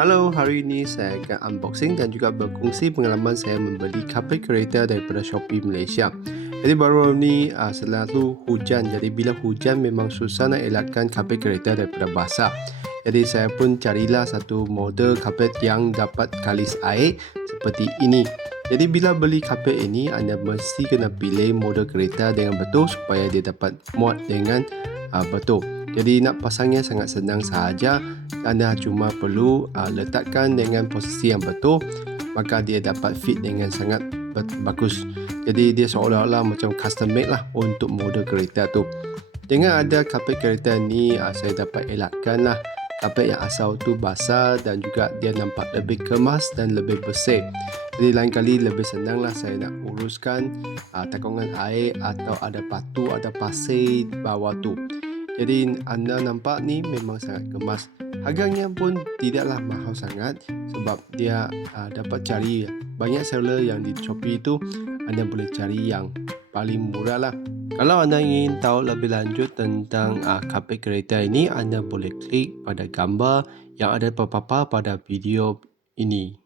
Halo, hari ini saya akan unboxing dan juga berkongsi pengalaman saya membeli kapet kereta daripada Shopee Malaysia. Jadi baru ni selalu hujan, jadi bila hujan memang susah nak elakkan kapet kereta daripada basah. Jadi saya pun carilah satu model kapet yang dapat kalis air seperti ini. Jadi bila beli kapet ini, anda mesti kena pilih model kereta dengan betul supaya dia dapat muat dengan betul. Jadi nak pasangnya sangat senang sahaja. Anda cuma perlu letakkan dengan posisi yang betul, maka dia dapat fit dengan sangat bagus. Jadi dia seolah-olah macam custom made lah untuk model kereta tu. Dengan ada kapet kereta ni, saya dapat elakkan lah kapet yang asal tu basah dan juga dia nampak lebih kemas dan lebih bersih. Jadi lain kali lebih senang lah saya nak uruskan takungan air atau ada batu, ada pasir di bawah tu. Jadi anda nampak ni memang sangat kemas. Harganya pun tidaklah mahal sangat sebab dia dapat cari banyak seller yang di Shopee tu, anda boleh cari yang paling murah lah. Kalau anda ingin tahu lebih lanjut tentang kapet kereta ini, anda boleh klik pada gambar yang ada terpapar pada video ini.